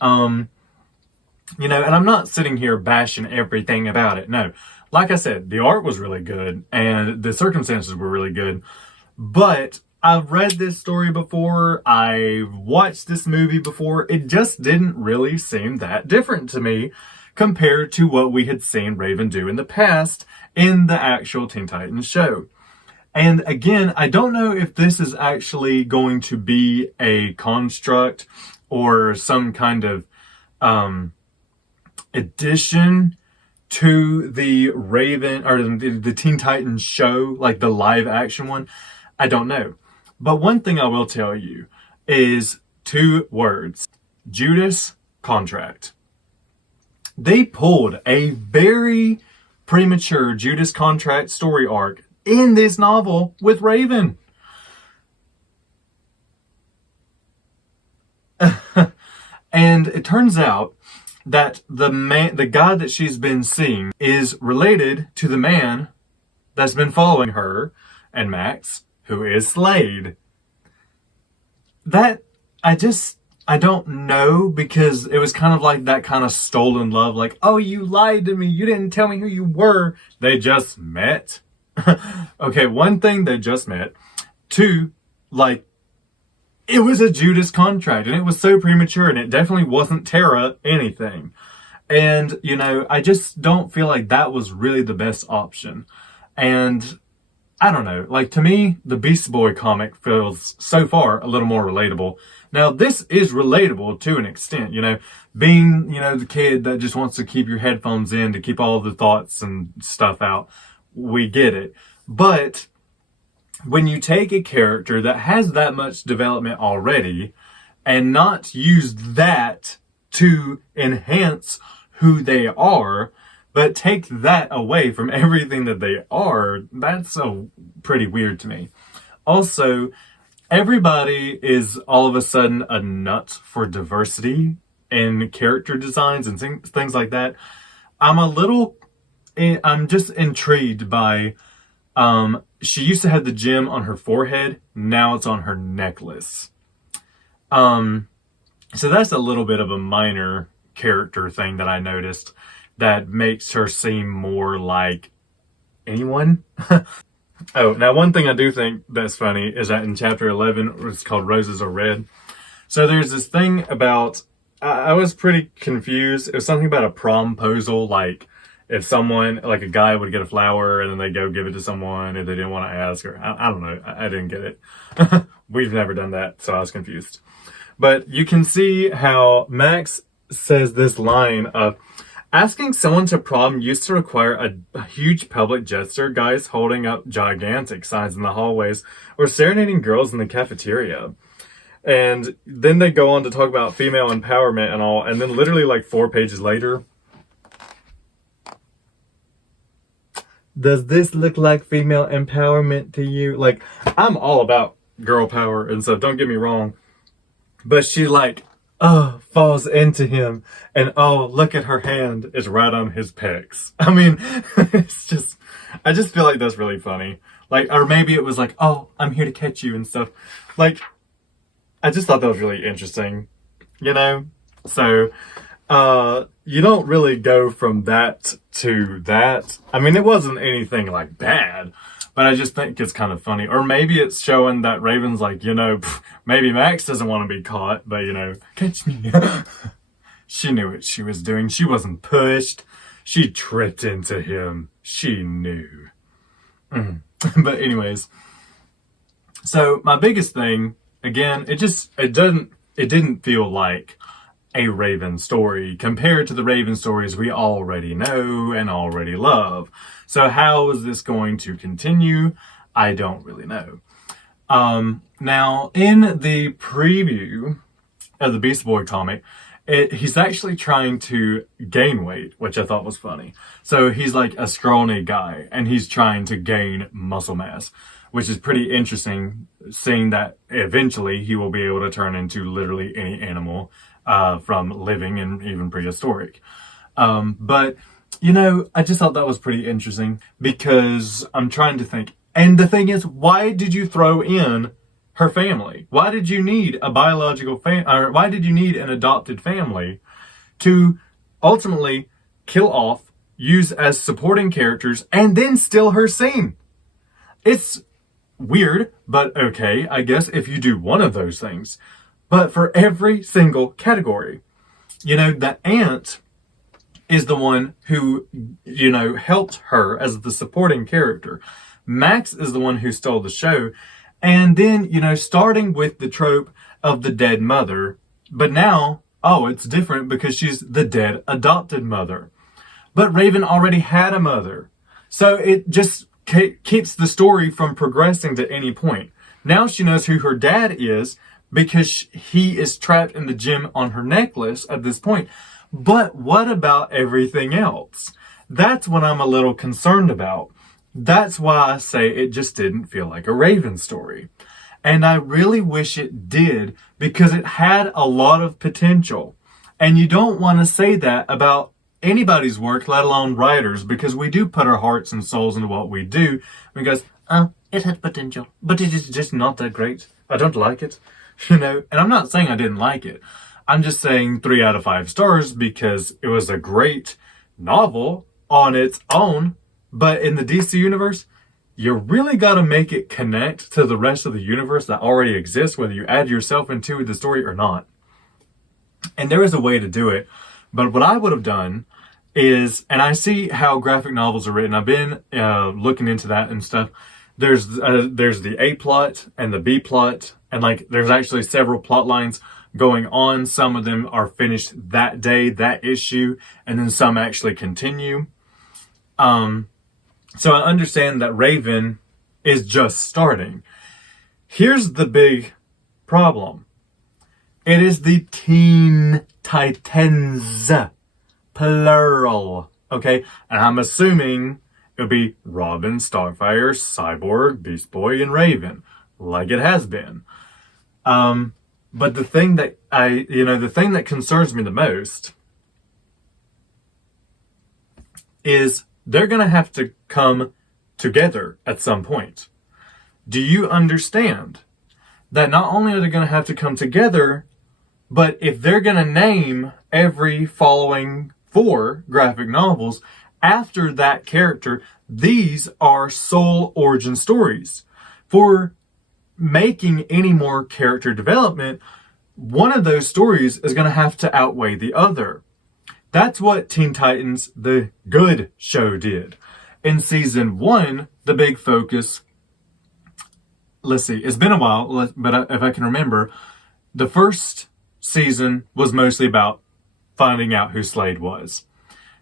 Um, and I'm not sitting here bashing everything about it. No, like I said, the art was really good and the circumstances were really good. But I've read this story before. I've watched this movie before. It just didn't really seem that different to me compared to what we had seen Raven do in the past in the actual Teen Titans show. And again, I don't know if this is actually going to be a construct or some kind of addition to the Raven or the Teen Titans show, like the live action one. I don't know. But one thing I will tell you is 2 words: Judas Contract. They pulled a very premature Judas Contract story arc in this novel with Raven. And it turns out that the guy that she's been seeing is related to the man that's been following her and Max, who is Slade. That, I don't know, because it was kind of like that kind of stolen love, like, oh, you lied to me, you didn't tell me who you were. They just met. Okay, one thing, they just met. 2, like, it was a Judas Contract, and it was so premature, and it definitely wasn't Tara anything. And, I just don't feel like that was really the best option. And I don't know, like, to me, the Beast Boy comic feels so far a little more relatable. Now, this is relatable to an extent, being, the kid that just wants to keep your headphones in to keep all the thoughts and stuff out. We get it. But when you take a character that has that much development already and not use that to enhance who they are, but take that away from everything that they are, that's so pretty weird to me. Also, everybody is all of a sudden a nut for diversity in character designs and things like that. I'm just intrigued by, she used to have the gem on her forehead. Now it's on her necklace. So that's a little bit of a minor character thing that I noticed that makes her seem more like anyone. Oh, now one thing I do think that's funny is that in chapter 11, it's called Roses Are Red. So there's this thing about, I was pretty confused. It was something about a promposal, like if someone, like a guy would get a flower and then they go give it to someone if they didn't want to ask, or I don't know. I didn't get it. We've never done that, so I was confused. But you can see how Max says this line of, asking someone to prom used to require a huge public gesture, guys holding up gigantic signs in the hallways or serenading girls in the cafeteria. And then they go on to talk about female empowerment and all, and then literally like 4 pages later, does this look like female empowerment to you? Like, I'm all about girl power and stuff, don't get me wrong. But she falls into him, and look at her hand, it's right on his pecs. I mean, I just feel like that's really funny. Like, or maybe it was like, oh, I'm here to catch you and stuff. Like, I just thought that was really interesting, So, you don't really go from that to that. I mean, it wasn't anything like bad, but I just think it's kind of funny. Or maybe it's showing that Raven's like, maybe Max doesn't want to be caught, but, catch me. She knew what she was doing. She wasn't pushed. She tripped into him. She knew. But anyways, so my biggest thing, again, it didn't feel like a Raven story compared to the Raven stories we already know and already love. So how is this going to continue? I don't really know. Now, in the preview of the Beast Boy comic, he's actually trying to gain weight, which I thought was funny. So he's like a scrawny guy, and he's trying to gain muscle mass, which is pretty interesting, seeing that eventually he will be able to turn into literally any animal from living and even prehistoric. But, I just thought that was pretty interesting because I'm trying to think. And the thing is, why did you throw in her family? Why did you need a biological or why did you need an adopted family to ultimately kill off, use as supporting characters, and then steal her scene? It's weird, but okay, I guess if you do one of those things. But for every single category, the aunt is the one who, helped her as the supporting character. Max is the one who stole the show. And then, starting with the trope of the dead mother, but now, it's different because she's the dead adopted mother. But Raven already had a mother. So it just keeps the story from progressing to any point. Now she knows who her dad is because he is trapped in the gem on her necklace at this point. But what about everything else? That's what I'm a little concerned about. That's why I say it just didn't feel like a Raven story. And I really wish it did, because it had a lot of potential. And you don't want to say that about anybody's work, let alone writers, because we do put our hearts and souls into what we do. Because, it had potential, but it is just not that great. I don't like it, And I'm not saying I didn't like it. I'm just saying 3 out of 5 stars because it was a great novel on its own. But in the DC universe, you really got to make it connect to the rest of the universe that already exists, whether you add yourself into the story or not. And there is a way to do it. But what I would have done is, and I see how graphic novels are written. I've been looking into that and stuff. There's the A plot and the B plot, and there's actually several plot lines going on. Some of them are finished that day, that issue, and then some actually continue. So I understand that Raven is just starting. Here's the big problem. It is the Teen Titans, plural, okay? And I'm assuming it would be Robin, Starfire, Cyborg, Beast Boy, and Raven, like it has been. But the thing that the thing that concerns me the most is they're going to have to come together at some point. Do you understand that not only are they going to have to come together, but if they're going to name every following 4 graphic novels after that character, these are sole origin stories. For making any more character development, one of those stories is going to have to outweigh the other. That's what Teen Titans, the good show, did. In season 1, the big focus, let's see, it's been a while, but if I can remember, the first season was mostly about finding out who Slade was.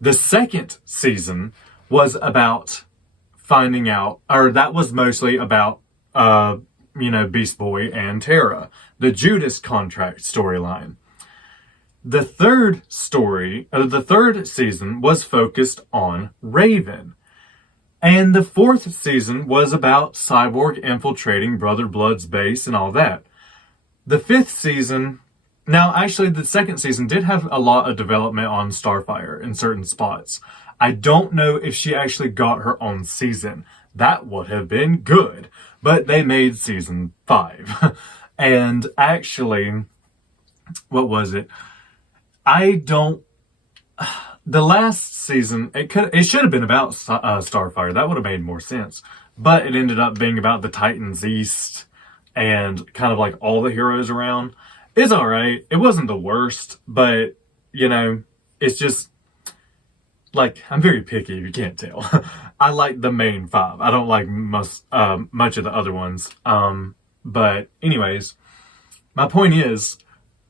The second season was about finding out, or that was mostly about, Beast Boy and Tara, the Judas contract storyline. The third season was focused on Raven. And the 4th season was about Cyborg infiltrating Brother Blood's base and all that. The 5th season, now actually the 2nd season did have a lot of development on Starfire in certain spots. I don't know if she actually got her own season. That would have been good. But they made season 5. And actually, what was it? The last season, it should have been about Starfire. That would have made more sense. But it ended up being about the Titans East and kind of all the heroes around. It's alright. It wasn't the worst, but, it's just, I'm very picky, if you can't tell. I like the main 5. I don't like much of the other ones. But anyways, my point is,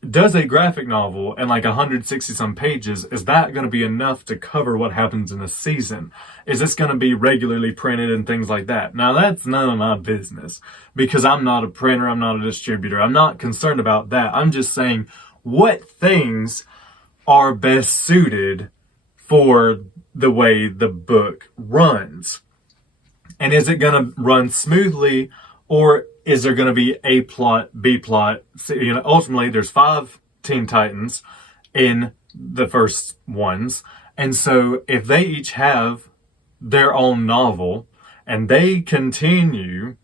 does a graphic novel and 160 some pages, is that going to be enough to cover what happens in a season? Is this going to be regularly printed and things like that? Now that's none of my business, because I'm not a printer, I'm not a distributor, I'm not concerned about that. I'm just saying what things are best suited for the way the book runs. And is it going to run smoothly, or is there going to be A plot, B plot? Ultimately, there's 5 Teen Titans in the first ones. And so if they each have their own novel and they continue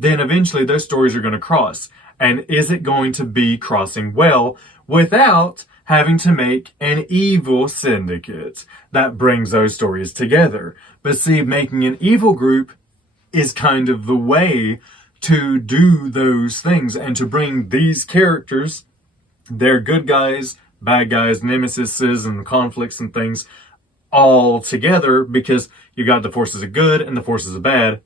then eventually those stories are going to cross. And is it going to be crossing well without having to make an evil syndicate that brings those stories together? But see, making an evil group is kind of the way to do those things and to bring these characters, their good guys, bad guys, nemesises and conflicts and things all together, because you got the forces of good and the forces of bad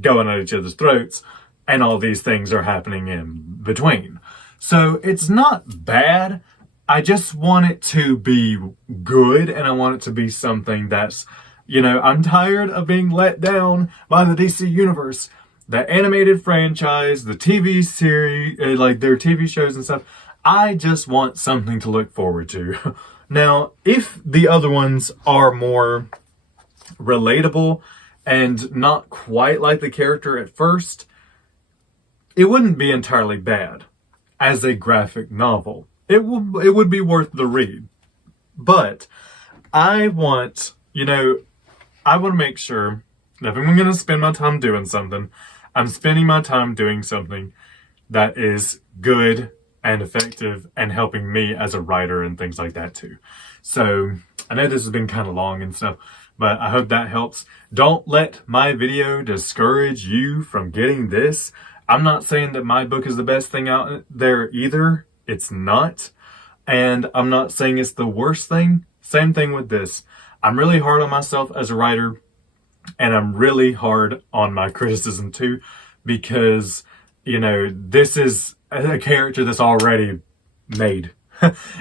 going at each other's throats, and all these things are happening in between. So it's not bad. I just want it to be good, and I want it to be something that's, I'm tired of being let down by the DC Universe. The animated franchise, the TV series, like their TV shows and stuff. I just want something to look forward to. Now, if the other ones are more relatable and not quite like the character at first, it wouldn't be entirely bad as a graphic novel. It would be worth the read. But I want to make sure that if I'm going to spend my time doing something, I'm spending my time doing something that is good and effective and helping me as a writer and things like that too. So I know this has been kind of long and stuff, but I hope that helps. Don't let my video discourage you from getting this. I'm not saying that my book is the best thing out there either. It's not. And I'm not saying it's the worst thing. Same thing with this. I'm really hard on myself as a writer, and I'm really hard on my criticism too, because, this is a character that's already made.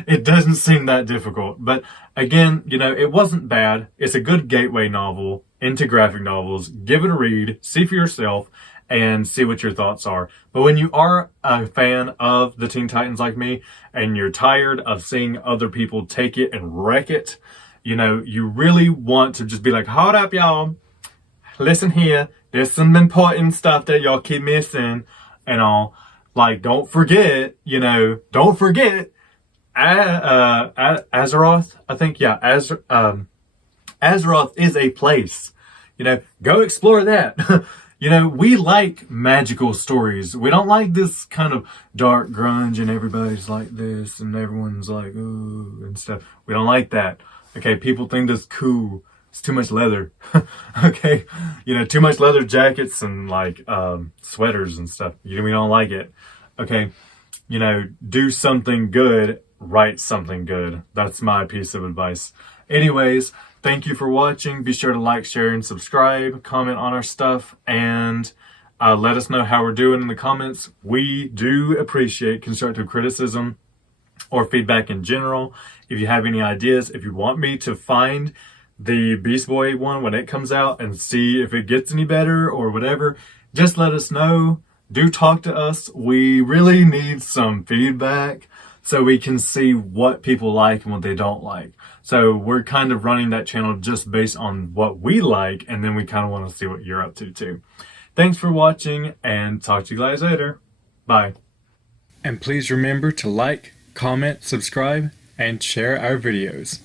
It doesn't seem that difficult. But again, it wasn't bad. It's a good gateway novel into graphic novels. Give it a read, see for yourself, and see what your thoughts are. But when you are a fan of the Teen Titans like me, and you're tired of seeing other people take it and wreck it, you really want to just be like, hold up, y'all. Listen here. There's some important stuff that y'all keep missing and all. Like, don't forget, Azeroth, I think, yeah, Azeroth is a place. Go explore that. We like magical stories. We don't like this kind of dark grunge and everybody's like this and everyone's like, ooh, and stuff. We don't like that. Okay, people think that's cool. It's too much leather. Okay, too much leather jackets and like sweaters and stuff. We don't like it. Okay, do something good, write something good. That's my piece of advice. Anyways, thank you for watching. Be sure to like, share, and subscribe. Comment on our stuff, and let us know how we're doing in the comments. We do appreciate constructive criticism or feedback in general. If you have any ideas, if you want me to find the Beast Boy one when it comes out and see if it gets any better or whatever, just let us know. Do talk to us. We really need some feedback so we can see what people like and what they don't like. So we're kind of running that channel just based on what we like, and then we kind of want to see what you're up to too. Thanks for watching, and talk to you guys later. Bye. And please remember to like, comment, subscribe, and share our videos.